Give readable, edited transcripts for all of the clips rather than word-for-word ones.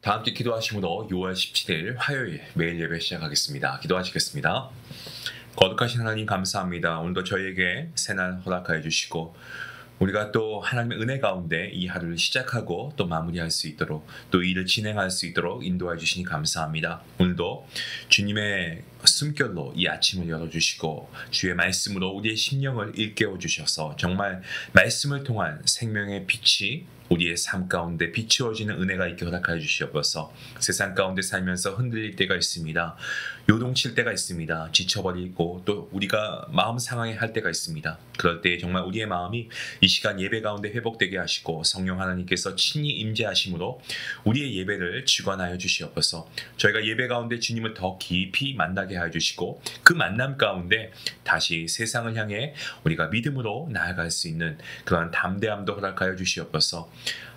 다 함께 기도하심으로 6월 17일 화요일 매일 예배 시작하겠습니다. 기도하시겠습니다. 거룩하신 하나님 감사합니다. 오늘도 저희에게 새날 허락하여 주시고 우리가 또 하나님의 은혜 가운데 이 하루를 시작하고 또 마무리할 수 있도록 또 일을 진행할 수 있도록 인도해 주시니 감사합니다. 오늘도 주님의 숨결로 이 아침을 열어주시고 주의 말씀으로 우리의 심령을 일깨워 주셔서 정말 말씀을 통한 생명의 빛이 우리의 삶 가운데 비추어지는 은혜가 있게 허락하여 주시옵소서. 세상 가운데 살면서 흔들릴 때가 있습니다. 요동칠 때가 있습니다. 지쳐버리고 또 우리가 마음 상하게 할 때가 있습니다. 그럴 때 정말 우리의 마음이 이 시간 예배 가운데 회복되게 하시고 성령 하나님께서 친히 임재하심으로 우리의 예배를 주관하여 주시옵소서. 저희가 예배 가운데 주님을 더 깊이 만나게 하여 주시고 그 만남 가운데 다시 세상을 향해 우리가 믿음으로 나아갈 수 있는 그런 담대함도 허락하여 주시옵소서.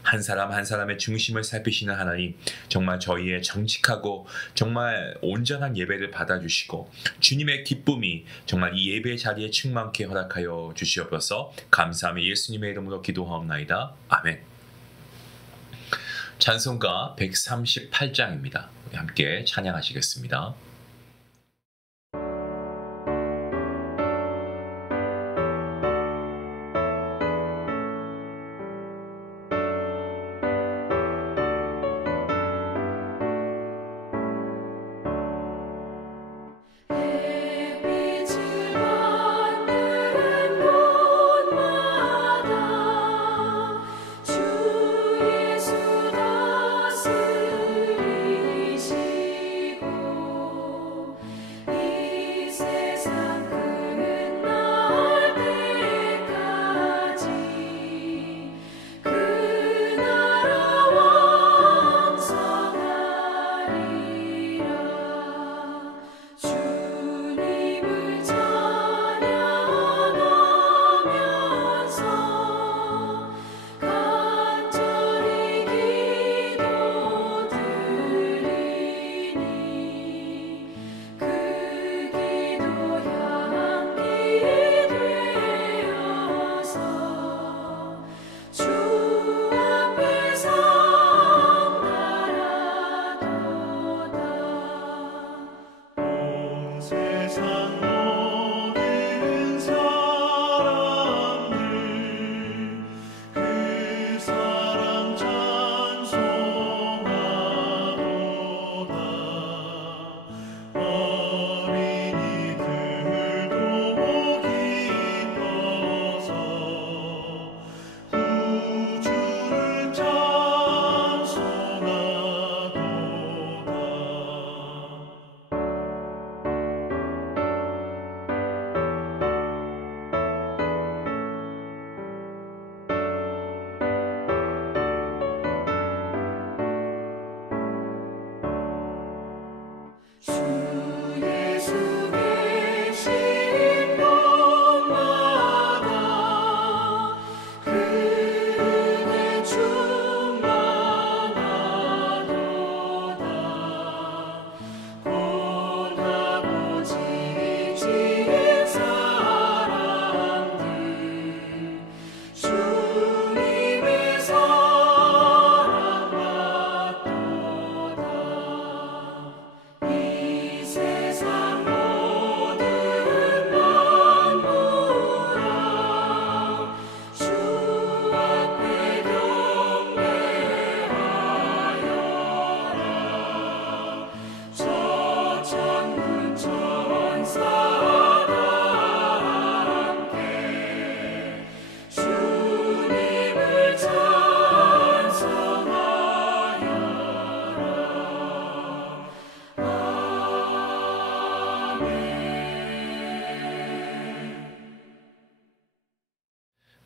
한 사람 한 사람의 중심을 살피시는 하나님, 정말 저희의 정직하고 정말 온전한 예배를 받아주시고 주님의 기쁨이 정말 이 예배 자리에 충만케 허락하여 주시옵소서. 감사하며 예수님의 이름으로 기도하옵나이다. 아멘. 찬송가 138장입니다. 함께 찬양하시겠습니다.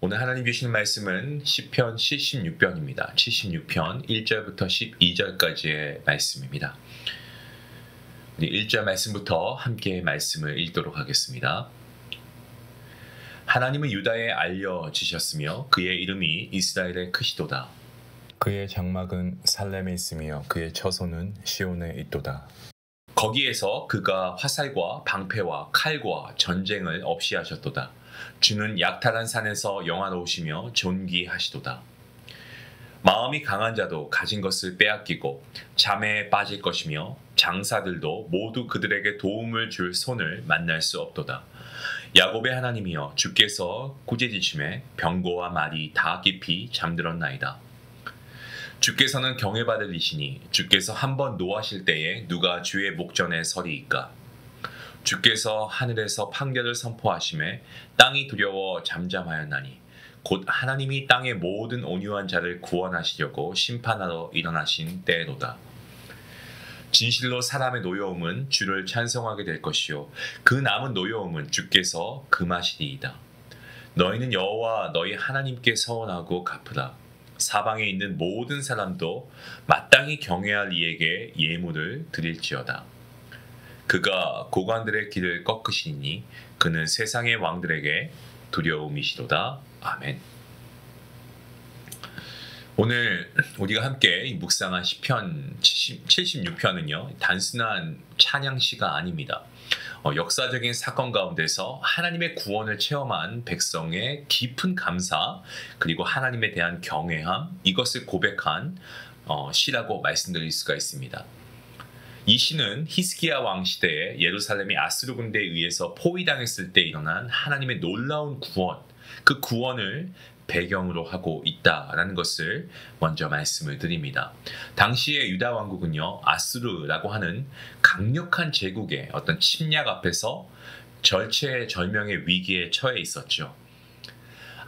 오늘 하나님 주시는 말씀은 시편 76편입니다. 76편 1절부터 12절까지의 말씀입니다. 1절 말씀부터 함께 말씀을 읽도록 하겠습니다. 하나님은 유다에 알려지셨으며 그의 이름이 이스라엘에 크시도다. 그의 장막은 살렘에 있으며 그의 처소는 시온에 있도다. 거기에서 그가 화살과 방패와 칼과 전쟁을 없이 하셨도다. 주는 약탈한 산에서 영화로우시며 존귀하시도다. 마음이 강한 자도 가진 것을 빼앗기고 잠에 빠질 것이며 장사들도 모두 그들에게 도움을 줄 손을 만날 수 없도다. 야곱의 하나님이여 주께서 꾸짖으심에 병고와 말이 다 깊이 잠들었나이다. 주께서는 경외받을 이시니 주께서 한번 노하실 때에 누가 주의 목전에 서리이까. 주께서 하늘에서 판결을 선포하심에 땅이 두려워 잠잠하였나니 곧 하나님이 땅의 모든 온유한 자를 구원하시려고 심판하러 일어나신 때로다. 진실로 사람의 노여움은 주를 찬송하게 될 것이요 그 남은 노여움은 주께서 금하시리이다. 너희는 여호와 너희 하나님께 서원하고 갚으라. 사방에 있는 모든 사람도 마땅히 경외할 이에게 예물을 드릴지어다. 그가 고관들의 길을 꺾으시니 그는 세상의 왕들에게 두려움이시로다. 아멘. 오늘 우리가 함께 묵상한 시편 76편은요 단순한 찬양시가 아닙니다. 역사적인 사건 가운데서 하나님의 구원을 체험한 백성의 깊은 감사 그리고 하나님에 대한 경외함 이것을 고백한 시라고 말씀드릴 수가 있습니다. 이 시는 히스기야 왕 시대에 예루살렘이 아수르 군대에 의해서 포위당했을 때 일어난 하나님의 놀라운 구원, 그 구원을 배경으로 하고 있다라는 것을 먼저 말씀을 드립니다. 당시의 유다 왕국은요, 아수르라고 하는 강력한 제국의 어떤 침략 앞에서 절체절명의 위기에 처해 있었죠.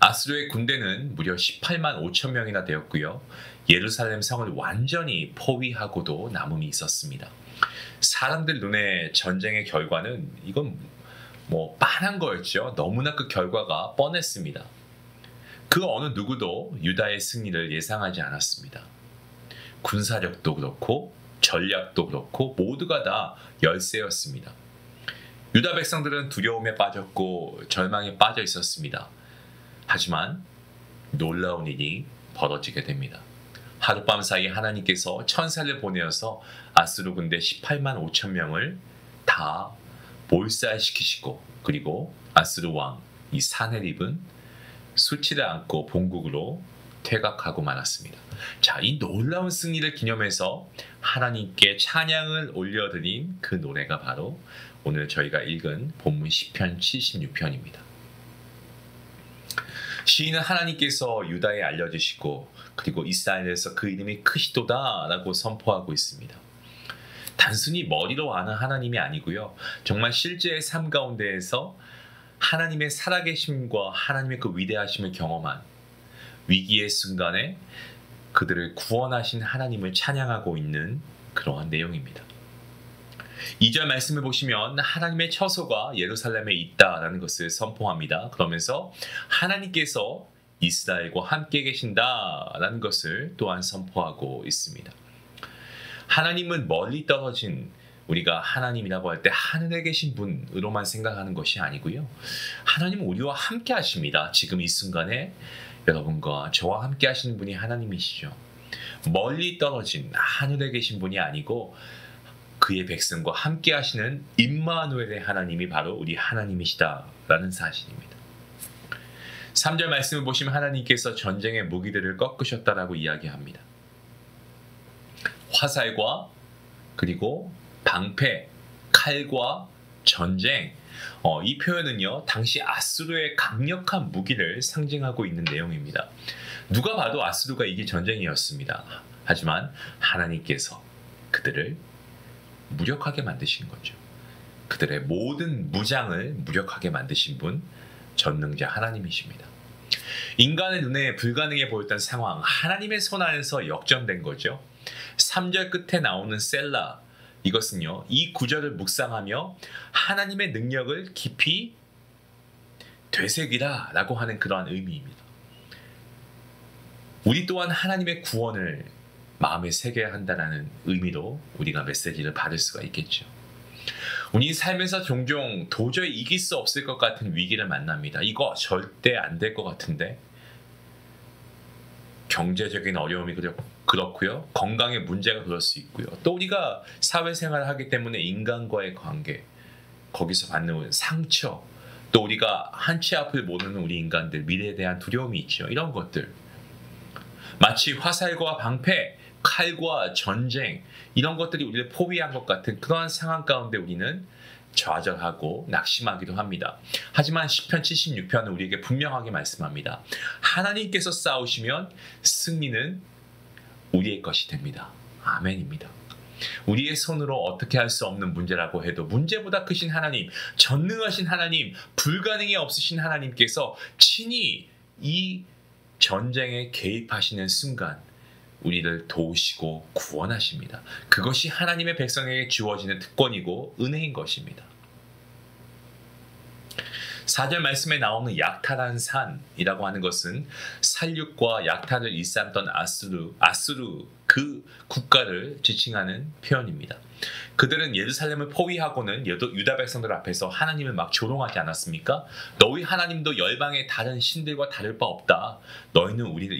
아수르의 군대는 무려 18만 5천 명이나 되었고요. 예루살렘 성을 완전히 포위하고도 남음이 있었습니다. 사람들 눈에 전쟁의 결과는 이건 뻔한 거였죠. 너무나 그 결과가 뻔했습니다. 그 어느 누구도 유다의 승리를 예상하지 않았습니다. 군사력도 그렇고 전략도 그렇고 모두가 다 열세였습니다. 유다 백성들은 두려움에 빠졌고 절망에 빠져 있었습니다. 하지만 놀라운 일이 벌어지게 됩니다. 하룻밤 사이 하나님께서 천사를 보내어서 아수르 군대 18만 5천 명을 다 몰살시키시고 그리고 아수르 왕 이 사네립은 수치를 안고 본국으로 퇴각하고 말았습니다. 자, 이 놀라운 승리를 기념해서 하나님께 찬양을 올려드린 그 노래가 바로 오늘 저희가 읽은 본문 시편 76편입니다. 시인은 하나님께서 유다에 알려주시고 그리고 이스라엘에서 그 이름이 크시도다 라고 선포하고 있습니다. 단순히 머리로 아는 하나님이 아니고요. 정말 실제의 삶 가운데에서 하나님의 살아계심과 하나님의 그 위대하심을 경험한 위기의 순간에 그들을 구원하신 하나님을 찬양하고 있는 그러한 내용입니다. 2절 말씀을 보시면 하나님의 처소가 예루살렘에 있다라는 것을 선포합니다. 그러면서 하나님께서 이스라엘과 함께 계신다라는 것을 또한 선포하고 있습니다. 하나님은 멀리 떨어진 우리가 하나님이라고 할 때 하늘에 계신 분으로만 생각하는 것이 아니고요. 하나님은 우리와 함께 하십니다. 지금 이 순간에 여러분과 저와 함께 하시는 분이 하나님이시죠. 멀리 떨어진 하늘에 계신 분이 아니고 그의 백성과 함께 하시는 임마누엘의 하나님이 바로 우리 하나님이시다라는 사실입니다. 3절 말씀을 보시면 하나님께서 전쟁의 무기들을 꺾으셨다라고 이야기합니다. 화살과 그리고 방패, 칼과 전쟁 이 표현은요 당시 아수르의 강력한 무기를 상징하고 있는 내용입니다. 누가 봐도 아수르가 이길 전쟁이었습니다. 하지만 하나님께서 그들을 무력하게 만드신 거죠. 그들의 모든 무장을 무력하게 만드신 분 전능자 하나님이십니다. 인간의 눈에 불가능해 보였던 상황 하나님의 손 안에서 역전된 거죠. 3절 끝에 나오는 셀라 이것은요 이 구절을 묵상하며 하나님의 능력을 깊이 되새기라 라고 하는 그러한 의미입니다. 우리 또한 하나님의 구원을 마음에 새겨야 한다는 의미로 우리가 메시지를 받을 수가 있겠죠. 우리 삶에서 종종 도저히 이길 수 없을 것 같은 위기를 만납니다. 이거 절대 안 될 것 같은데 경제적인 어려움이 그렇고요. 건강의 문제가 그럴 수 있고요. 또 우리가 사회생활을 하기 때문에 인간과의 관계, 거기서 받는 상처, 또 우리가 한치 앞을 모르는 우리 인간들, 미래에 대한 두려움이 있죠. 이런 것들. 마치 화살과 방패, 칼과 전쟁 이런 것들이 우리를 포위한 것 같은 그러한 상황 가운데 우리는 좌절하고 낙심하기도 합니다. 하지만 시편 76편은 우리에게 분명하게 말씀합니다. 하나님께서 싸우시면 승리는 우리의 것이 됩니다. 아멘입니다. 우리의 손으로 어떻게 할 수 없는 문제라고 해도 문제보다 크신 하나님, 전능하신 하나님, 불가능이 없으신 하나님께서 친히 이 전쟁에 개입하시는 순간 우리를 도우시고 구원하십니다. 그것이 하나님의 백성에게 주어지는 특권이고 은혜인 것입니다. 4절 말씀에 나오는 약탈한 산이라고 하는 것은 살육과 약탈을 일삼던 아수르 그 국가를 지칭하는 표현입니다. 그들은 예루살렘을 포위하고는 유다 백성들 앞에서 하나님을 막 조롱하지 않았습니까? 너희 하나님도 열방의 다른 신들과 다를 바 없다. 너희는 우리를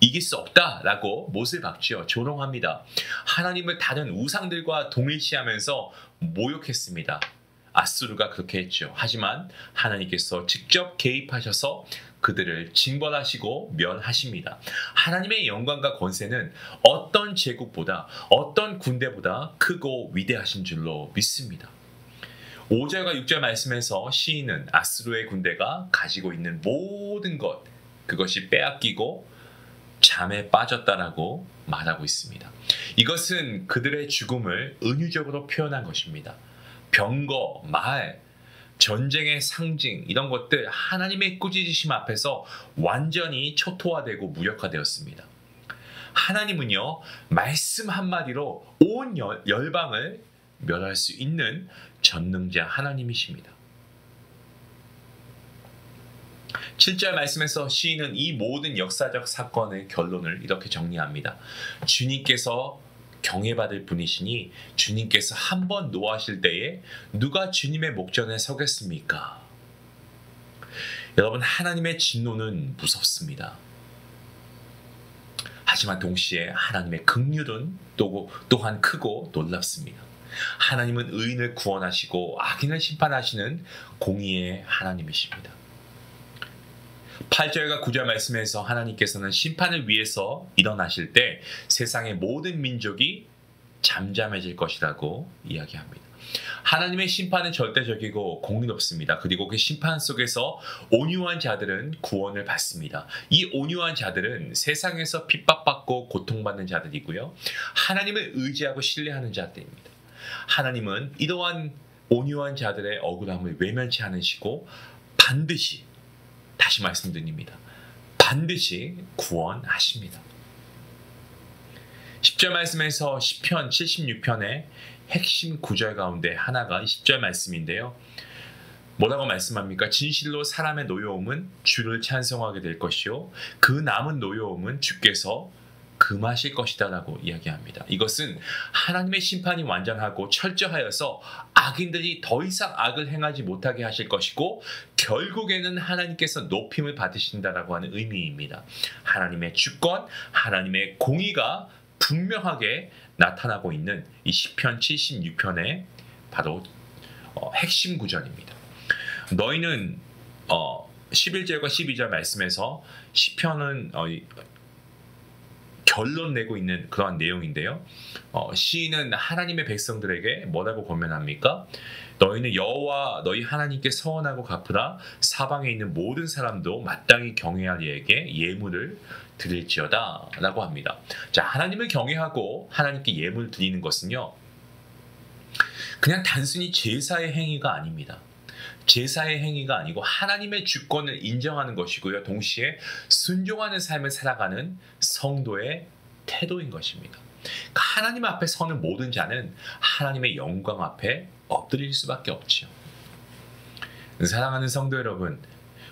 이길 수 없다라고 못을 박지어 조롱합니다. 하나님을 다른 우상들과 동일시하면서 모욕했습니다. 아수르가 그렇게 했죠. 하지만 하나님께서 직접 개입하셔서 그들을 징벌하시고 멸하십니다. 하나님의 영광과 권세는 어떤 제국보다 어떤 군대보다 크고 위대하신 줄로 믿습니다. 5절과 6절 말씀에서 시인은 아수르의 군대가 가지고 있는 모든 것 그것이 빼앗기고 잠에 빠졌다라고 말하고 있습니다. 이것은 그들의 죽음을 은유적으로 표현한 것입니다. 병거, 말, 전쟁의 상징 이런 것들 하나님의 꾸짖으심 앞에서 완전히 초토화되고 무력화되었습니다. 하나님은요 말씀 한마디로 온 열방을 멸할 수 있는 전능자 하나님이십니다. 7절 말씀에서 시인은 이 모든 역사적 사건의 결론을 이렇게 정리합니다. 주님께서 경외받을 분이시니 주님께서 한 번 노하실 때에 누가 주님의 목전에 서겠습니까? 여러분 하나님의 진노는 무섭습니다. 하지만 동시에 하나님의 긍휼은 또한 크고 놀랍습니다. 하나님은 의인을 구원하시고 악인을 심판하시는 공의의 하나님이십니다. 8절과 9절 말씀에서 하나님께서는 심판을 위해서 일어나실 때 세상의 모든 민족이 잠잠해질 것이라고 이야기합니다. 하나님의 심판은 절대적이고 공의롭습니다. 그리고 그 심판 속에서 온유한 자들은 구원을 받습니다. 이 온유한 자들은 세상에서 핍박받고 고통받는 자들이고요. 하나님을 의지하고 신뢰하는 자들입니다. 하나님은 이러한 온유한 자들의 억울함을 외면치 않으시고 반드시 다시 말씀드립니다. 반드시 구원하십니다. 10절 말씀에서 시편 76편의 핵심 구절 가운데 하나가 10절 말씀인데요. 뭐라고 말씀합니까? 진실로 사람의 노여움은 주를 찬송하게 될 것이요 그 남은 노여움은 주께서 금하실 것이다 라고 이야기합니다. 이것은 하나님의 심판이 완전하고 철저하여서 악인들이 더 이상 악을 행하지 못하게 하실 것이고 결국에는 하나님께서 높임을 받으신다라고 하는 의미입니다. 하나님의 주권, 하나님의 공의가 분명하게 나타나고 있는 이 시편 76편의 바로 핵심 구절입니다. 너희는 11절과 12절 말씀에서 시편은 결론 내고 있는 그러한 내용인데요. 시인은 하나님의 백성들에게 뭐라고 권면합니까? 너희는 여호와 너희 하나님께 서원하고 갚으라. 사방에 있는 모든 사람도 마땅히 경외할 이에게 예물을 드릴지어다 라고 합니다. 자, 하나님을 경외하고 하나님께 예물 드리는 것은요 그냥 단순히 제사의 행위가 아닙니다. 제사의 행위가 아니고 하나님의 주권을 인정하는 것이고요. 동시에 순종하는 삶을 살아가는 성도의 태도인 것입니다. 하나님 앞에 서는 모든 자는 하나님의 영광 앞에 엎드릴 수밖에 없죠. 사랑하는 성도 여러분,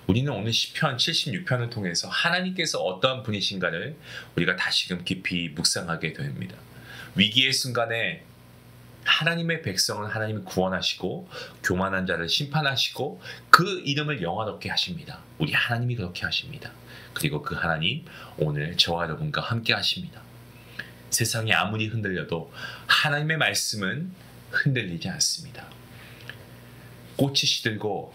우리는 오늘 시편 76편을 통해서 하나님께서 어떠한 분이신가를 우리가 다시금 깊이 묵상하게 됩니다. 위기의 순간에 하나님의 백성을 하나님이 구원하시고 교만한 자를 심판하시고 그 이름을 영화롭게 하십니다. 우리 하나님이 그렇게 하십니다. 그리고 그 하나님 오늘 저와 여러분과 함께 하십니다. 세상이 아무리 흔들려도 하나님의 말씀은 흔들리지 않습니다. 꽃이 시들고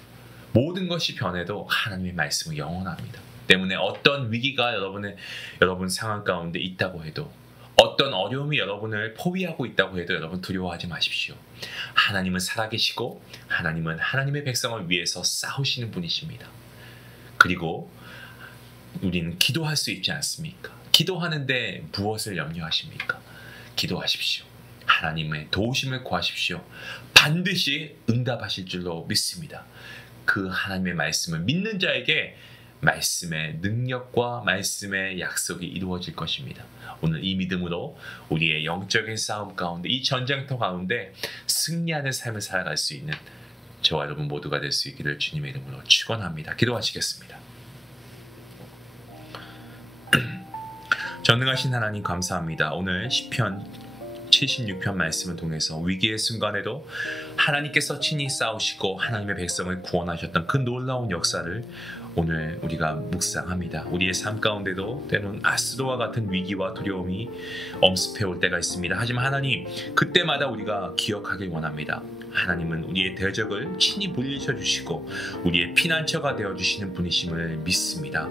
모든 것이 변해도 하나님의 말씀은 영원합니다. 때문에 어떤 위기가 여러분 상황 가운데 있다고 해도, 어떤 어려움이 여러분을 포위하고 있다고 해도 여러분 두려워하지 마십시오. 하나님은 살아계시고 하나님은 하나님의 백성을 위해서 싸우시는 분이십니다. 그리고 우리는 기도할 수 있지 않습니까? 기도하는데 무엇을 염려하십니까? 기도하십시오. 하나님의 도우심을 구하십시오. 반드시 응답하실 줄로 믿습니다. 그 하나님의 말씀을 믿는 자에게 말씀의 능력과 말씀의 약속이 이루어질 것입니다. 오늘 이 믿음으로 우리의 영적인 싸움 가운데, 이 전쟁터 가운데 승리하는 삶을 살아갈 수 있는 저와 여러분 모두가 될 수 있기를 주님의 이름으로 축원합니다. 기도하시겠습니다. 전능하신 하나님 감사합니다. 오늘 시편 76편 말씀을 통해서 위기의 순간에도 하나님께서 친히 싸우시고 하나님의 백성을 구원하셨던 그 놀라운 역사를 오늘 우리가 묵상합니다. 우리의 삶 가운데도 때로는 아스도와 같은 위기와 두려움이 엄습해올 때가 있습니다. 하지만 하나님, 그때마다 우리가 기억하길 원합니다. 하나님은 우리의 대적을 친히 물리쳐 주시고 우리의 피난처가 되어주시는 분이심을 믿습니다.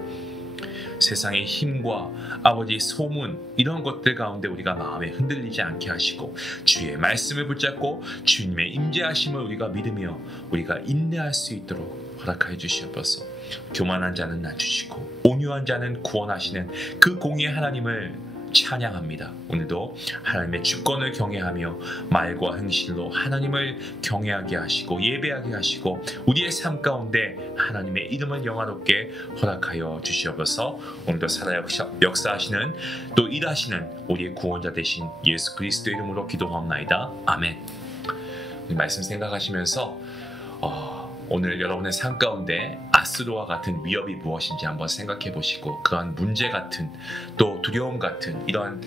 세상의 힘과 아버지 소문, 이런 것들 가운데 우리가 마음에 흔들리지 않게 하시고 주의 말씀을 붙잡고 주님의 임재하심을 우리가 믿으며 우리가 인내할 수 있도록 허락하여 주시옵소서. 교만한 자는 낮추시고 온유한 자는 구원하시는 그 공의의 하나님을 찬양합니다. 오늘도 하나님의 주권을 경외하며 말과 행실로 하나님을 경외하게 하시고 예배하게 하시고 우리의 삶 가운데 하나님의 이름을 영화롭게 허락하여 주시옵소서. 오늘도 살아 역사하시는 또 일하시는 우리의 구원자 되신 예수 그리스도의 이름으로 기도하옵나이다. 아멘. 말씀 생각하시면서 오늘 여러분의 삶 가운데 아스로와 같은 위협이 무엇인지 한번 생각해 보시고, 그러한 문제 같은 또 두려움 같은 이러한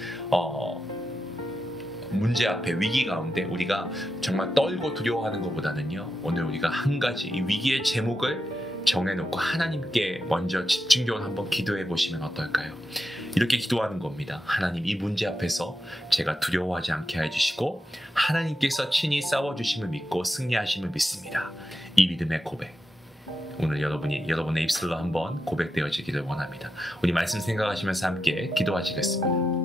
문제 앞에, 위기 가운데 우리가 정말 떨고 두려워하는 것보다는요, 오늘 우리가 한 가지 이 위기의 제목을 정해놓고 하나님께 먼저 집중적으로 한번 기도해 보시면 어떨까요? 이렇게 기도하는 겁니다. 하나님, 이 문제 앞에서 제가 두려워하지 않게 해주시고 하나님께서 친히 싸워주심을 믿고 승리하심을 믿습니다. 이 믿음의 고백, 오늘 여러분의 입술로 한번 고백되어지기를 원합니다. 우리 말씀 생각하시면서 함께 기도하시겠습니다.